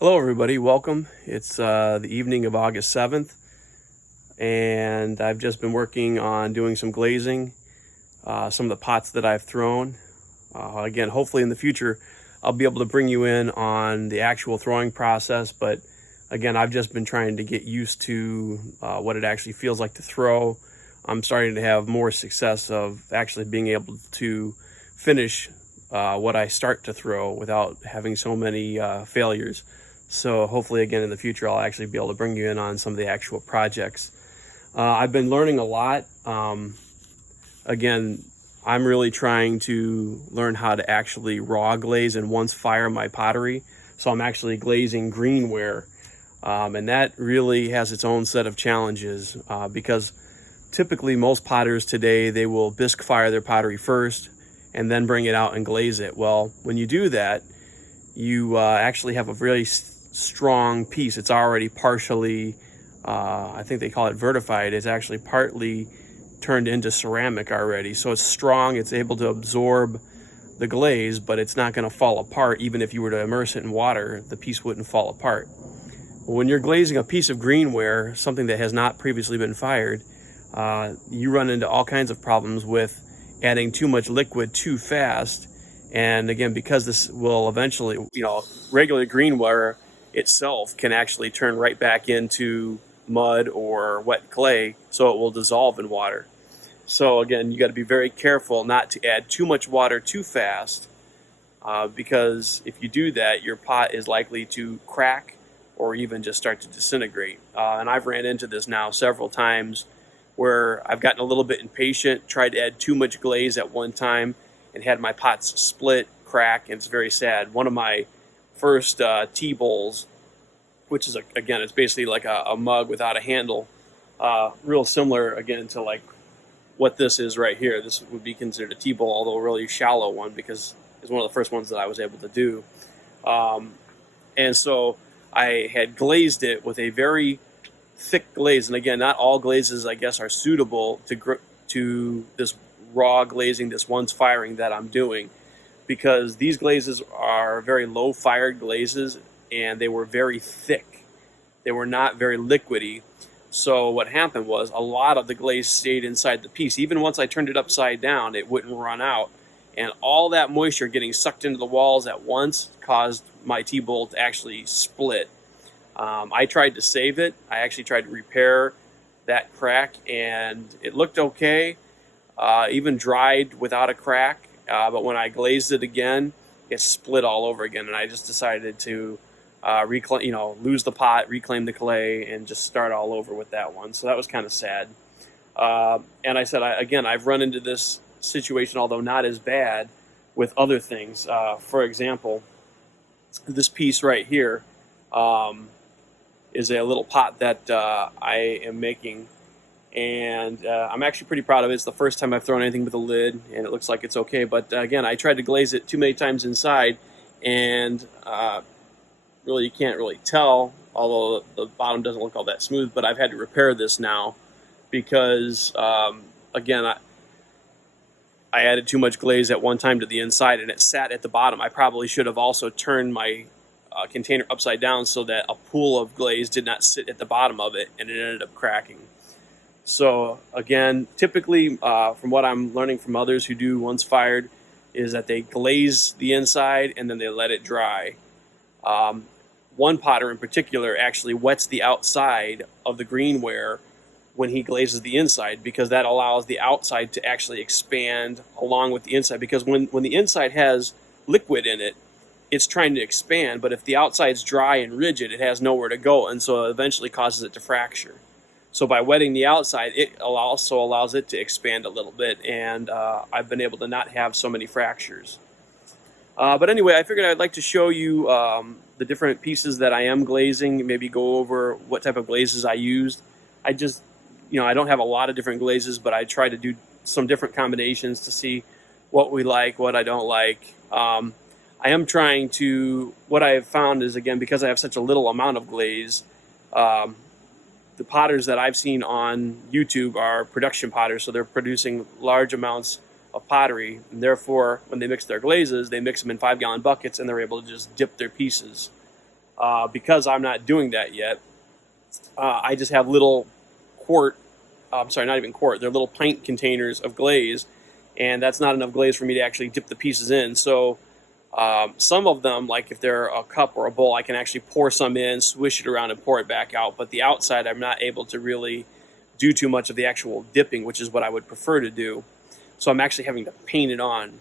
Hello, everybody. Welcome. It's the evening of August 7th, and I've just been working on doing some glazing, some of the pots that I've thrown. Again, hopefully in the future, I'll be able to bring you in on the actual throwing process, but again, I've just been trying to get used to what it actually feels like to throw. I'm starting to have more success of actually being able to finish what I start to throw without having so many failures. So hopefully again in the future I'll actually be able to bring you in on some of the actual projects. I've been learning a lot. Again, I'm really trying to learn how to actually raw glaze and once fire my pottery. So I'm actually glazing greenware. And that really has its own set of challenges because typically most potters today, they will bisque fire their pottery first and then bring it out and glaze it. Well, when you do that, you actually have a very strong piece. It's already partially, I think they call it vertified. It's actually partly turned into ceramic already. So it's strong, it's able to absorb the glaze, but it's not going to fall apart. Even if you were to immerse it in water, the piece wouldn't fall apart. When you're glazing a piece of greenware, something that has not previously been fired, you run into all kinds of problems with adding too much liquid too fast. And again, because this will eventually, regular greenware itself can actually turn right back into mud or wet clay, so it will dissolve in water. So again, you got to be very careful not to add too much water too fast, because if you do that, your pot is likely to crack or even just start to disintegrate. And I've ran into this now several times where I've gotten a little bit impatient, tried to add too much glaze at one time, and had my pots split, crack, and it's very sad. One of my first tea bowls, which is, again, it's basically like a mug without a handle, real similar, again, to like what this is right here. This would be considered a tea bowl, although a really shallow one because it's one of the first ones that I was able to do. And so I had glazed it with a very thick glaze, and again, not all glazes, I guess, are suitable to this raw glazing, this once firing that I'm doing, because these glazes are very low fired glazes and they were very thick. They were not very liquidy. So what happened was a lot of the glaze stayed inside the piece. Even once I turned it upside down, it wouldn't run out. And all that moisture getting sucked into the walls at once caused my tea bowl to actually split. I tried to save it. I actually tried to repair that crack, and it looked okay, even dried without a crack. But when I glazed it again, it split all over again, and I just decided to lose the pot, reclaim the clay, and just start all over with that one. So that was kind of sad. And I said, I've run into this situation, although not as bad, with other things. For example, this piece right here is a little pot that I am making, and I'm actually pretty proud of it. It's the first time I've thrown anything with a lid, and it looks like it's okay. But again, I tried to glaze it too many times inside, and really you can't really tell, although the bottom doesn't look all that smooth. But I've had to repair this now because, again, I added too much glaze at one time to the inside, and it sat at the bottom. I probably should have also turned my container upside down so that a pool of glaze did not sit at the bottom of it, and it ended up cracking. So again, typically from what I'm learning from others who do once fired, is that they glaze the inside and then they let it dry. One potter in particular actually wets the outside of the greenware when he glazes the inside, because that allows the outside to actually expand along with the inside. Because when the inside has liquid in it, it's trying to expand, but if the outside's dry and rigid, it has nowhere to go, and so it eventually causes it to fracture. So by wetting the outside, it also allows it to expand a little bit, and I've been able to not have so many fractures. But anyway, I figured I'd like to show you the different pieces that I am glazing, maybe go over what type of glazes I used. I just, I don't have a lot of different glazes, but I try to do some different combinations to see what we like, what I don't like. I am trying to, what I have found is, again, because I have such a little amount of glaze, the potters that I've seen on YouTube are production potters, so they're producing large amounts of pottery, and therefore when they mix their glazes, they mix them in 5-gallon buckets, and they're able to just dip their pieces. Because I'm not doing that yet, I just have little quart, I'm sorry, not even quart, they're little pint containers of glaze, and that's not enough glaze for me to actually dip the pieces in. So some of them, like if they're a cup or a bowl, I can actually pour some in, swish it around, and pour it back out. But the outside, I'm not able to really do too much of the actual dipping, which is what I would prefer to do. So I'm actually having to paint it on.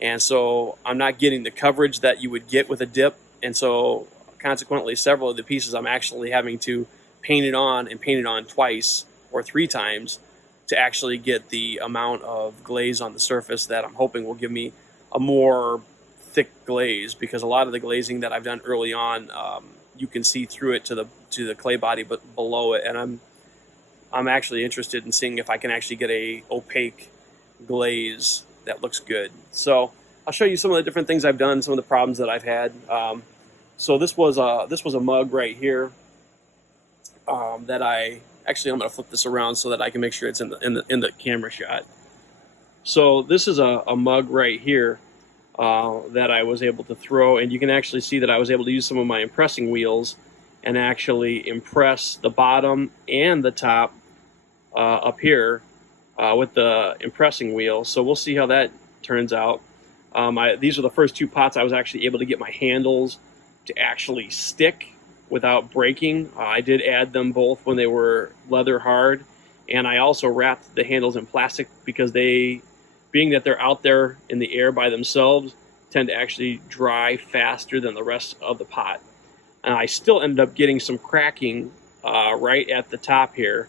And so I'm not getting the coverage that you would get with a dip. And so consequently, several of the pieces I'm actually having to paint it on, and paint it on twice or 3 times to actually get the amount of glaze on the surface that I'm hoping will give me a more thick glaze, because a lot of the glazing that I've done early on, you can see through it to the clay body, but below it. And I'm actually interested in seeing if I can actually get a opaque glaze that looks good. So I'll show you some of the different things I've done, some of the problems that I've had. So this was a mug right here that I'm going to flip this around so that I can make sure it's in the camera shot. So this is a mug right here that I was able to throw, and you can actually see that I was able to use some of my impressing wheels and actually impress the bottom and the top up here with the impressing wheel. So we'll see how that turns out. These are the first 2 pots I was actually able to get my handles to actually stick without breaking. I did add them both when they were leather hard, and I also wrapped the handles in plastic because being that they're out there in the air by themselves, tend to actually dry faster than the rest of the pot. And I still ended up getting some cracking right at the top here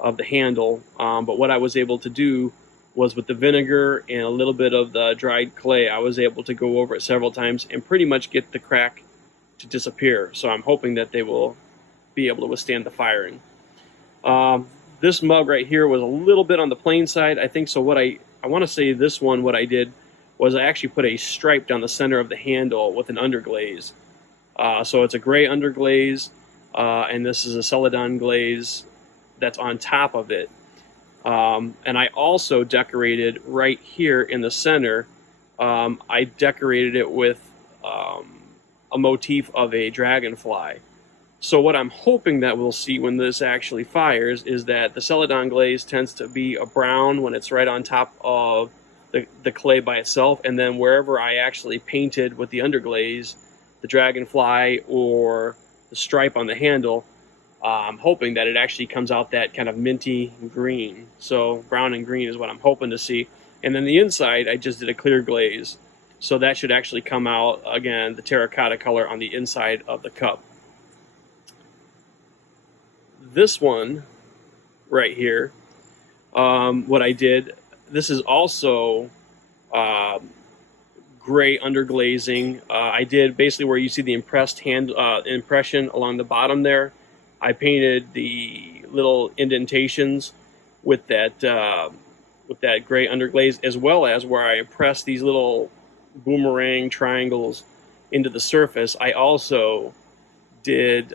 of the handle, but what I was able to do was, with the vinegar and a little bit of the dried clay, I was able to go over it several times and pretty much get the crack to disappear. So I'm hoping that they will be able to withstand the firing. This mug right here was a little bit on the plain side, I think. So what I want to say, this one, what I did was I actually put a stripe down the center of the handle with an underglaze. So it's a gray underglaze, and this is a celadon glaze that's on top of it. And I also decorated right here in the center. I decorated it with a motif of a dragonfly. So what I'm hoping that we'll see when this actually fires is that the celadon glaze tends to be a brown when it's right on top of the clay by itself, and then wherever I actually painted with the underglaze, the dragonfly or the stripe on the handle, I'm hoping that it actually comes out that kind of minty green. So brown and green is what I'm hoping to see. And then the inside, I just did a clear glaze. So that should actually come out, again, the terracotta color on the inside of the cup. This one right here, what I did, this is also gray underglazing. I did basically where you see the impression along the bottom there. I painted the little indentations with that gray underglaze, as well as where I impressed these little boomerang triangles into the surface. I also did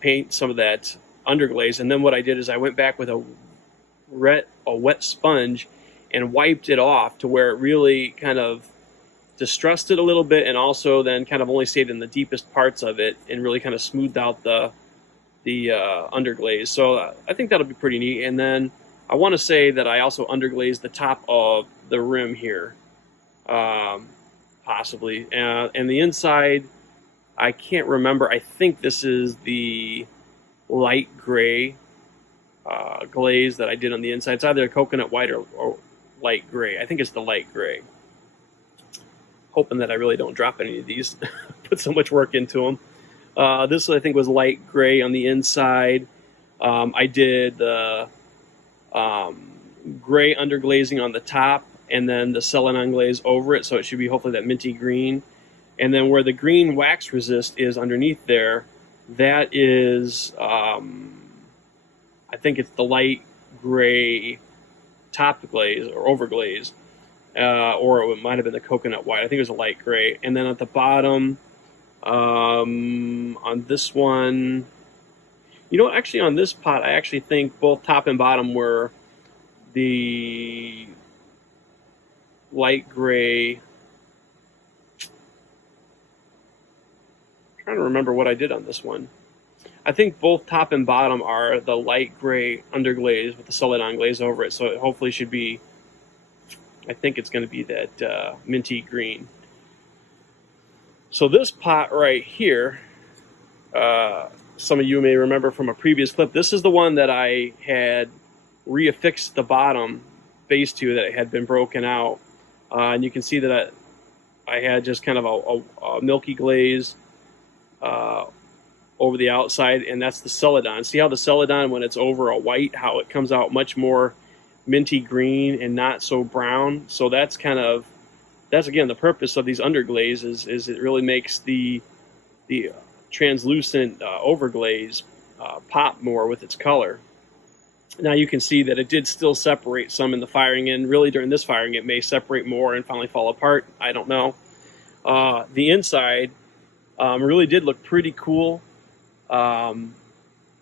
paint some of that underglaze, and then what I did is I went back with a wet sponge and wiped it off to where it really kind of distressed it a little bit, and also then kind of only stayed in the deepest parts of it and really kind of smoothed out the underglaze. So I think that'll be pretty neat. And then I want to say that I also underglazed the top of the rim here, possibly, and the inside, I can't remember. I think this is the light gray glaze that I did on the inside. It's either coconut white or light gray. I think it's the light gray. Hoping that I really don't drop any of these. Put so much work into them. This, I think, was light gray on the inside. I did the gray underglazing on the top, and then the celadon glaze over it, so it should be hopefully that minty green. And then where the green wax resist is underneath there, that is, I think it's the light gray top glaze or overglaze, or it might have been the coconut white. I think it was a light gray. And then at the bottom, on this one, you know, actually on this pot, I actually think both top and bottom were the light gray. I'm trying to remember what I did on this one. I think both top and bottom are the light gray underglaze with the Celadon glaze over it, so it hopefully should be, I think it's going to be that minty green. So this pot right here, some of you may remember from a previous clip, this is the one that I had reaffixed the bottom base to that it had been broken out. And you can see that I had just kind of a milky glaze over the outside, and that's the Celadon. See how the Celadon, when it's over a white, how it comes out much more minty green and not so brown. So that's again the purpose of these underglazes, is it really makes the translucent overglaze pop more with its color. Now you can see that it did still separate some in the firing, and really during this firing it may separate more and finally fall apart. I don't know. The inside really did look pretty cool.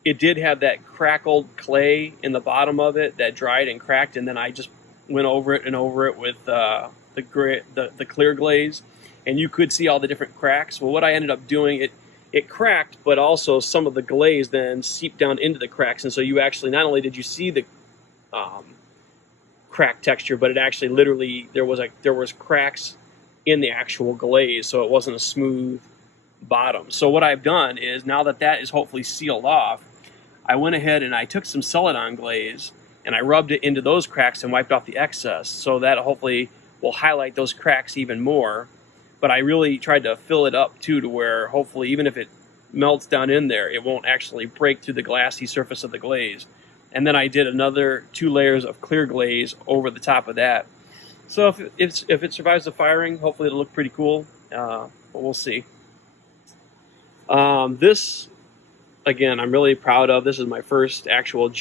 It did have that crackled clay in the bottom of it that dried and cracked, and then I just went over it and over it with the clear glaze, and you could see all the different cracks. Well, what I ended up doing, it cracked, but also some of the glaze then seeped down into the cracks, and so you actually, not only did you see the crack texture, but it actually literally, there was cracks in the actual glaze, so it wasn't a smooth bottom. So what I've done is, now that that is hopefully sealed off, I went ahead and I took some Celadon glaze and I rubbed it into those cracks and wiped off the excess, so that hopefully will highlight those cracks even more. But I really tried to fill it up too, to where hopefully even if it melts down in there, it won't actually break through the glassy surface of the glaze. And then I did another 2 layers of clear glaze over the top of that. So if it survives the firing, hopefully it'll look pretty cool, but we'll see. This, again, I'm really proud of. This is my first actual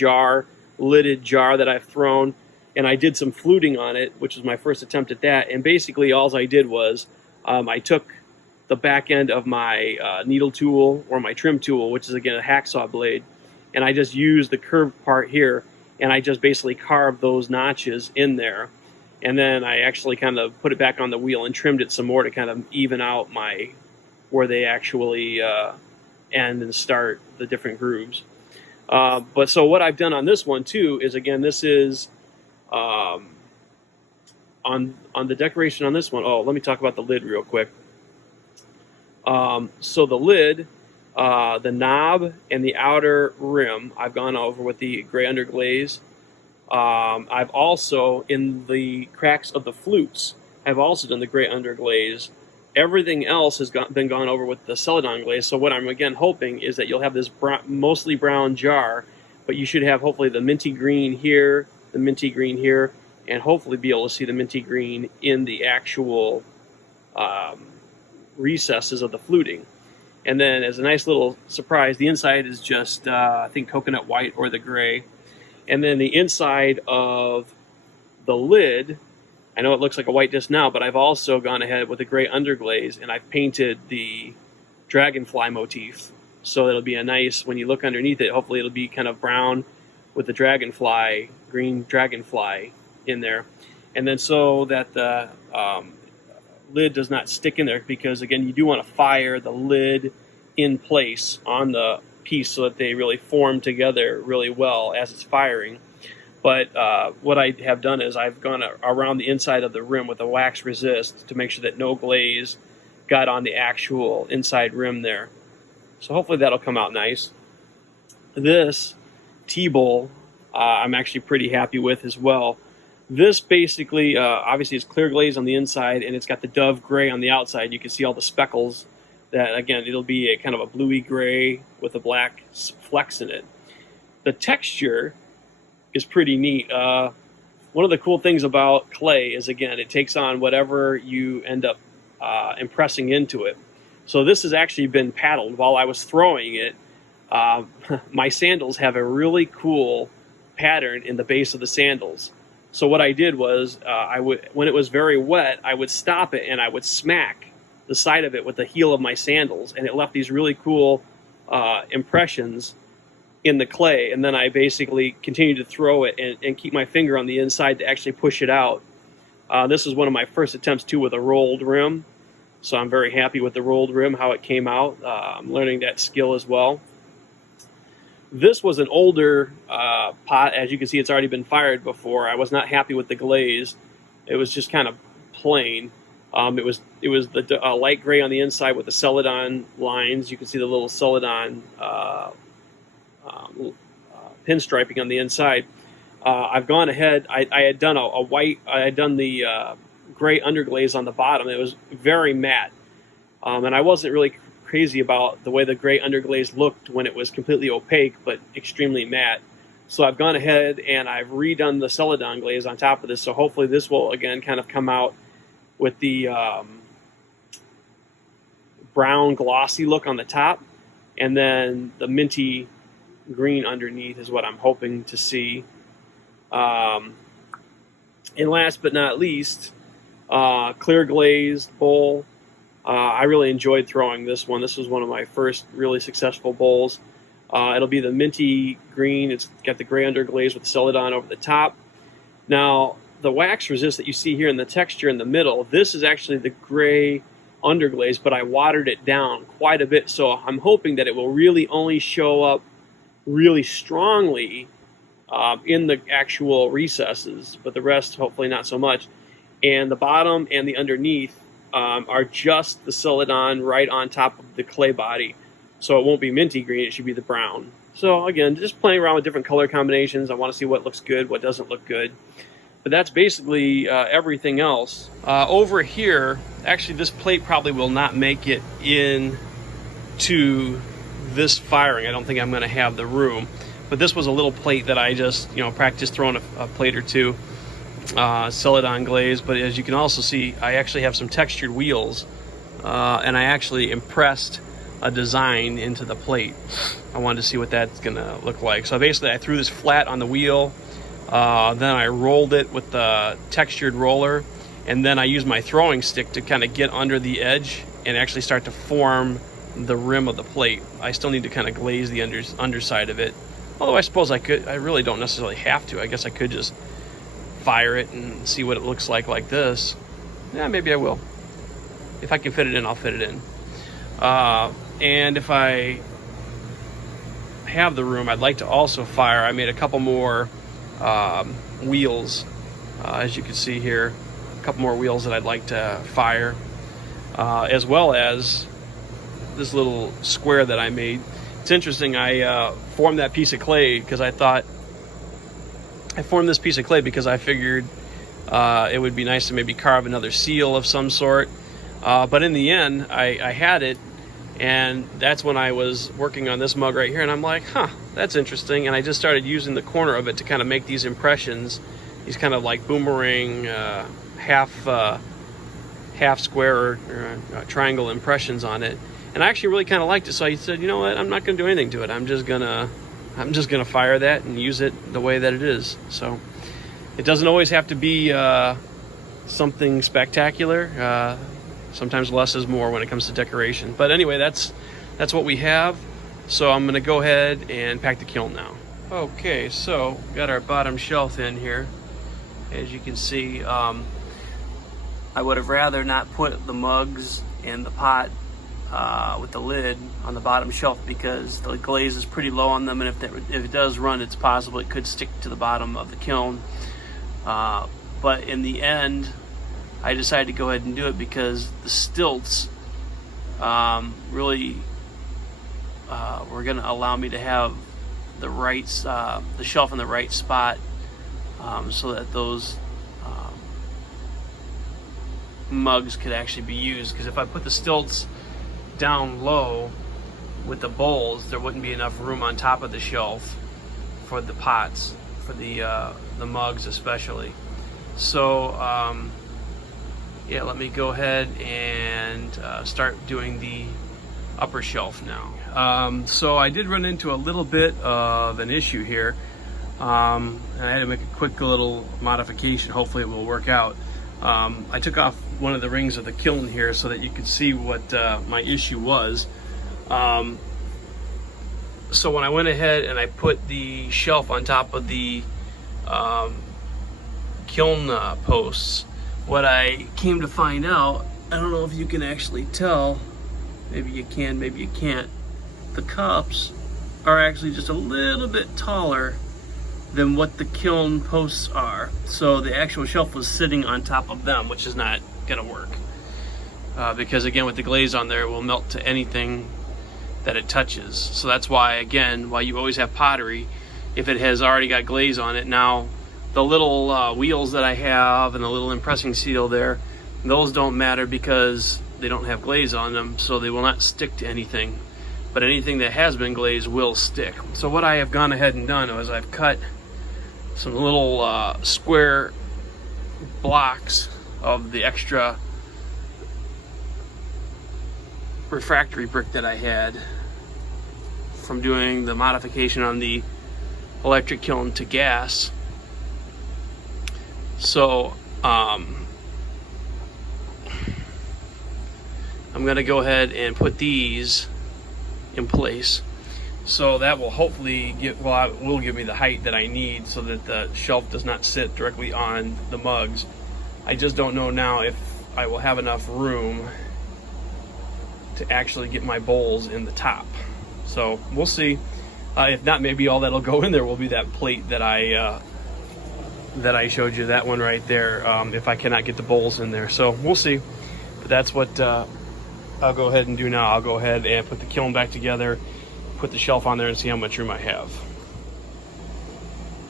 lidded jar that I've thrown, and I did some fluting on it, which was my first attempt at that. And basically all I did was I took the back end of my needle tool, or my trim tool, which is again a hacksaw blade, and I just used the curved part here, and I just basically carved those notches in there. And then I actually kind of put it back on the wheel and trimmed it some more to kind of even out where they actually end and start the different grooves. But so what I've done on this one too is, again, this is on the decoration on this one. Oh, let me talk about the lid real quick. So the lid, the knob and the outer rim, I've gone over with the gray underglaze. I've also, in the cracks of the flutes, I've also done the gray underglaze. Everything else has been gone over with the Celadon glaze. So what I'm again hoping is that you'll have this mostly brown jar, but you should have hopefully the minty green here, the minty green here, and hopefully be able to see the minty green in the actual recesses of the fluting. And then as a nice little surprise, the inside is just I think coconut white or the gray. And then the inside of the lid, I know it looks like a white disc now, but I've also gone ahead with a gray underglaze and I've painted the dragonfly motif. So it'll be a nice, when you look underneath it, hopefully it'll be kind of brown with the dragonfly, green dragonfly in there. And then so that the lid does not stick in there, because again, you do want to fire the lid in place on the piece so that they really form together really well as it's firing. But what I have done is I've gone around the inside of the rim with a wax resist to make sure that no glaze got on the actual inside rim there. So hopefully that'll come out nice. This T-bowl I'm actually pretty happy with as well. This basically, obviously is clear glaze on the inside, and it's got the dove gray on the outside. You can see all the speckles that, again, it'll be a kind of a bluey gray with a black flecks in it. The texture is pretty neat. One of the cool things about clay is, again, it takes on whatever you end up impressing into it. So this has actually been paddled while I was throwing it. My sandals have a really cool pattern in the base of the sandals. So what I did was, when it was very wet, I would stop it and I would smack the side of it with the heel of my sandals, and it left these really cool impressions in the clay. And then I basically continued to throw it and keep my finger on the inside to actually push it out. This is one of my first attempts too with a rolled rim. So I'm very happy with the rolled rim, how it came out. I'm learning that skill as well. This was an older pot. As you can see, it's already been fired before. I was not happy with the glaze. It was just kind of plain. It was the light gray on the inside with the Celadon lines. You can see the little Celadon pinstriping on the inside. I've gone ahead. I had done a white. I had done the gray underglaze on the bottom. It was very matte, and I wasn't really crazy about the way the gray underglaze looked when it was completely opaque but extremely matte. So I've gone ahead and I've redone the Celadon glaze on top of this. So hopefully this will again kind of come out with the brown glossy look on the top, and then the minty green underneath is what I'm hoping to see. And last but not least, clear glazed bowl. I really enjoyed throwing this one. This was one of my first really successful bowls. It'll be the minty green. It's got the gray underglaze with the Celadon over the top. Now, the wax resist that you see here in the texture in the middle, this is actually the gray underglaze, but I watered it down quite a bit. So I'm hoping that it will really only show up really strongly in the actual recesses, but the rest hopefully not so much. And the bottom and the underneath are just the Celadon right on top of the clay body. So it won't be minty green, it should be the brown. So again, just playing around with different color combinations. I want to see what looks good, what doesn't look good. But that's basically everything else. Over here, actually this plate probably will not make it in to this firing. I don't think I'm going to have the room. But this was a little plate that I just, practiced throwing a plate or two. Celadon glaze, but as you can also see, I actually have some textured wheels, and I actually impressed a design into the plate. I wanted to see what that's gonna look like. So basically I threw this flat on the wheel, then I rolled it with the textured roller, and then I used my throwing stick to kind of get under the edge and actually start to form the rim of the plate. I still need to kind of glaze the underside of it, although I suppose I could. I really don't necessarily have to. I guess I could just fire it and see what it looks like this. Yeah, maybe I will. If I can fit it in, I'll fit it in. And if I have the room, I'd like to also fire. I made a couple more wheels, as you can see here, a couple more wheels that I'd like to fire, as well as this little square that I made. It's interesting, I formed that piece of clay because I formed this piece of clay because I figured it would be nice to maybe carve another seal of some sort. But in the end, I had it, and that's when I was working on this mug right here, and I'm like, that's interesting. And I just started using the corner of it to kind of make these impressions, these kind of like boomerang half square or triangle impressions on it. And I actually really kind of liked it, so I said, you know what, I'm not going to do anything to it. I'm just gonna fire that and use it the way that it is. So it doesn't always have to be something spectacular. Sometimes less is more when it comes to decoration. But anyway, that's what we have. So I'm gonna go ahead and pack the kiln now. Okay, so got our bottom shelf in here. As you can see, I would have rather not put the mugs and the pot with the lid on the bottom shelf because the glaze is pretty low on them, and if it does run, it's possible it could stick to the bottom of the kiln. But in the end, I decided to go ahead and do it because the stilts really were going to allow me to have the shelf in the right spot, so that those mugs could actually be used. Because if I put the stilts down low with the bowls, there wouldn't be enough room on top of the shelf for the pots, for the mugs especially. So yeah, let me go ahead and start doing the upper shelf now. So I did run into a little bit of an issue here, and I had to make a quick little modification. Hopefully it will work out. I took off one of the rings of the kiln here so that you could see what my issue was. So when I went ahead and I put the shelf on top of the kiln posts, what I came to find out I don't know if you can actually tell, maybe you can, maybe you can't. The cups are actually just a little bit taller than what the kiln posts are. So the actual shelf was sitting on top of them, which is not gonna work. Because again, with the glaze on there, it will melt to anything that it touches. So that's why, again, while you always have pottery, if it has already got glaze on it, now the little wheels that I have and the little impressing seal there, those don't matter because they don't have glaze on them, so they will not stick to anything. But anything that has been glazed will stick. So what I have gone ahead and done is I've cut some little square blocks of the extra refractory brick that I had from doing the modification on the electric kiln to gas. So I'm gonna go ahead and put these in place. So that will hopefully will give me the height that I need so that the shelf does not sit directly on the mugs. I just don't know now if I will have enough room to actually get my bowls in the top. So we'll see. If not, maybe all that'll go in there will be that plate that I showed you, that one right there, if I cannot get the bowls in there. So we'll see. But that's what I'll go ahead and do now. I'll go ahead and put the kiln back together, put the shelf on there, and see how much room I have.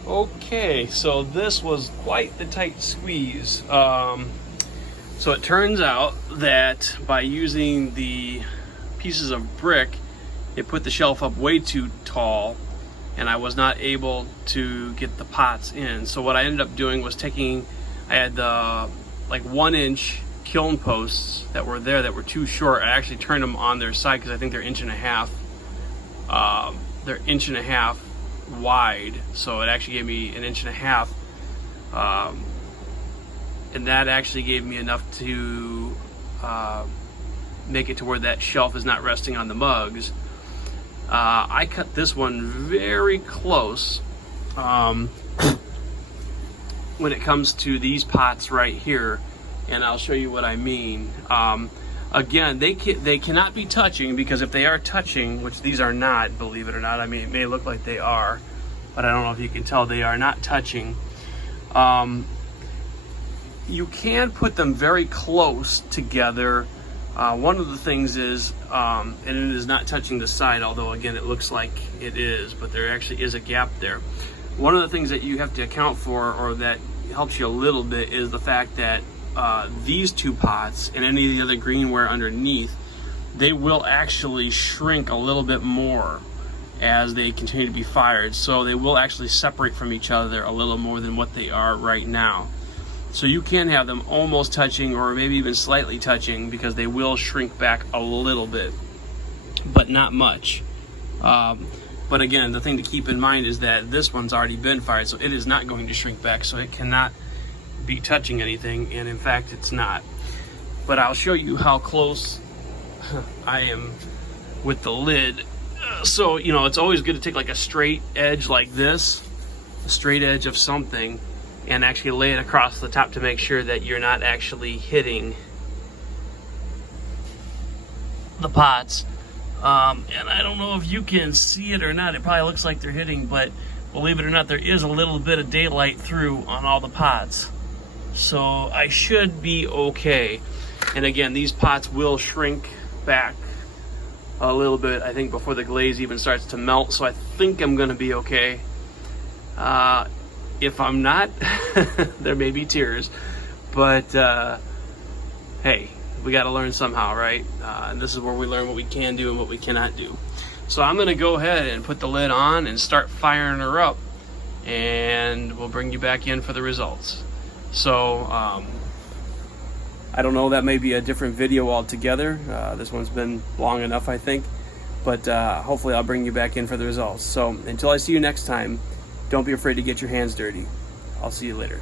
Okay, so this was quite the tight squeeze. So it turns out that by using the pieces of brick, it put the shelf up way too tall, and I was not able to get the pots in. So what I ended up doing was I had the like 1-inch kiln posts that were there that were too short. I actually turned them on their side because I think they're 1.5 inches. They're 1.5 inches wide, so it actually gave me 1.5 inches. And that actually gave me enough to make it to where that shelf is not resting on the mugs. I cut this one very close when it comes to these pots right here, and I'll show you what I mean. Again, they cannot be touching, because if they are touching, which these are not, believe it or not, I mean, it may look like they are, but I don't know if you can tell, they are not touching. You can put them very close together. One of the things is, and it is not touching the side, although again it looks like it is, but there actually is a gap there. One of the things that you have to account for, or that helps you a little bit, is the fact that these two pots and any of the other greenware underneath, they will actually shrink a little bit more as they continue to be fired. So they will actually separate from each other a little more than what they are right now. So you can have them almost touching, or maybe even slightly touching, because they will shrink back a little bit, but not much. But again, the thing to keep in mind is that this one's already been fired, so it is not going to shrink back, so it cannot be touching anything, and in fact it's not. But I'll show you how close I am with the lid. So, you know, it's always good to take like a straight edge like this, a straight edge of something, and actually lay it across the top to make sure that you're not actually hitting the pots. And I don't know if you can see it or not. It probably looks like they're hitting, but believe it or not, there is a little bit of daylight through on all the pots. So I should be okay. And again, these pots will shrink back a little bit, I think, before the glaze even starts to melt. So I think I'm gonna be okay. If I'm not, there may be tears, but hey, we got to learn somehow, right? And this is where we learn what we can do and what we cannot do. So I'm going to go ahead and put the lid on and start firing her up, and we'll bring you back in for the results. So I don't know, that may be a different video altogether. This one's been long enough, I think, but hopefully I'll bring you back in for the results. So until I see you next time, don't be afraid to get your hands dirty. I'll see you later.